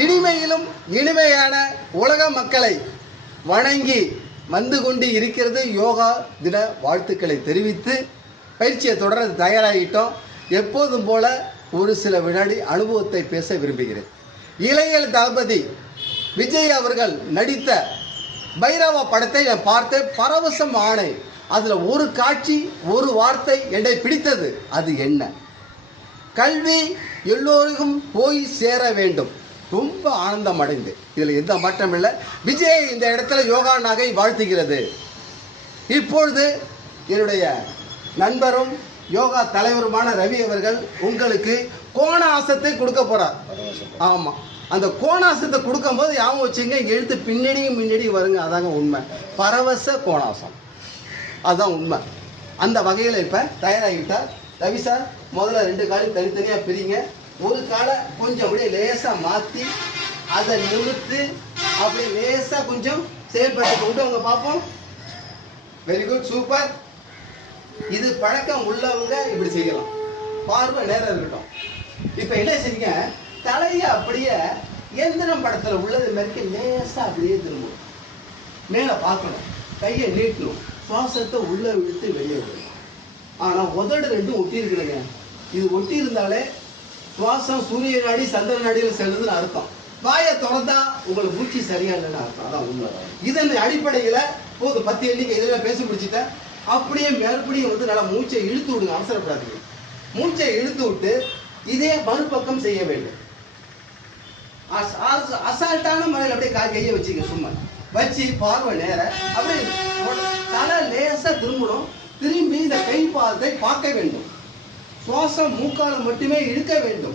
இனிமையிலும் இனிமையான உலக மக்களை வணங்கி வந்து கொண்டு இருக்கிறது யோகா தின வாழ்த்துக்களை தெரிவித்து பயிற்சியை தொடர தயாராகிட்டோம். எப்போதும் போல ஒரு சில வினாடி அனுபவத்தை பேச விரும்புகிறேன். இளைய தளபதி விஜய் அவர்கள் நடித்த பைரவா படத்தை நான் பார்த்தேன், பரவசம் ஆனேன். அதில் ஒரு காட்சி, ஒரு வார்த்தை என்னை பிடித்தது. அது என்ன? கல்வி எல்லோருக்கும் போய் சேர வேண்டும். ரொம்ப ஆனந்தம் அடைந்து, இதில் எந்த மாற்றம் இல்லை. விஜய் இந்த இடத்துல யோகா நாகை வாழ்த்துகிறது. இப்பொழுது என்னுடைய நண்பரும் யோகா தலைவருமான ரவி அவர்கள் உங்களுக்கு கோணாசத்தை கொடுக்க போகிறார். ஆமாம், அந்த கோணாசத்தை கொடுக்கும்போது யாவும் வச்சுங்க, எழுத்து பின்னாடியும் வருங்க. அதாங்க உண்மை, பரவச கோணாசம், அதுதான் உண்மை. அந்த வகையில் இப்போ தயாராகிட்டார் ரவி சார். முதல்ல 2 காலையும் தனித்தனியாக பிரிங்க. ஒரு காலை கொஞ்சம் அப்படியே லேசாக மாற்றி அதை நிறுத்து, அப்படியே லேசாக கொஞ்சம் செயல்பட்டு கொண்டு அவங்க பார்ப்போம். Very good, super. இது பழக்கம் உள்ளவங்க இப்படி செய்யலாம், பார்வை நேரம் இருக்கட்டும். இப்போ என்ன செய்யுங்க, தலையை அப்படியே எந்திரம் படத்தில் உள்ளது மாதிரி லேசாக அப்படியே திரும்பணும், மேலே பார்க்கணும், கையை நீட்டணும், சுவாசத்தை உள்ளே இழுத்து வெளியே விடணும். ஆனால் உதடு 2 ஒட்டி இருக்குதுங்க. இது ஒட்டி இருந்தாலே சுவாசம் சூரிய நாடி சந்திர நாடியில் செல்லுதுன்னு அர்த்தம். வாயை திறந்தா உங்களுக்கு மூச்சு சரியா இல்லைன்னு அர்த்தம். அதான் உண்மை. இதன் அடிப்படையில் போது 10 எண்ணிக்கை இதில் பேசி முடிச்சுட்டேன். அப்படியே மறுபடியும் வந்து நல்லா மூச்சை இழுத்து விடுங்க, அவசரப்படாதீங்க. மூச்சை இழுத்து விட்டு இதே மறுபக்கம் செய்ய வேண்டும். அசால்ட்டான முறையில் அப்படியே கையை வச்சுக்க, சும்மா வச்சு பார்வை நேர அப்படியே தலை லேசாக திரும்பணும். திரும்பி இந்த கை பாதத்தை பார்க்க வேண்டும். சுவாசம் மூக்கால மட்டுமே இழுக்க வேண்டும்.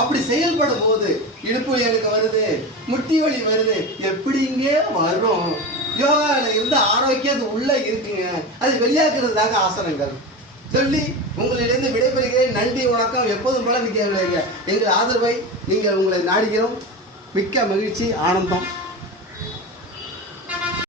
அப்படி செயல்படும் போது இடுப்பு எனக்கு வருது, முட்டி வலி வருது, எப்படிங்க வரும்? யோகாவில் இருந்து ஆரோக்கியம் அது உள்ள இருக்குங்க. அது வெளியாக்குறதுதாக ஆசனங்கள் சொல்லி உங்களிலிருந்து விடைபெறுகிறேன். நன்றி, வணக்கம். எப்போதும் போல எங்கள் ஆதரவை நீங்கள் உங்களை நாடுகிறோம். மிக்க மகிழ்ச்சி, ஆனந்தம்.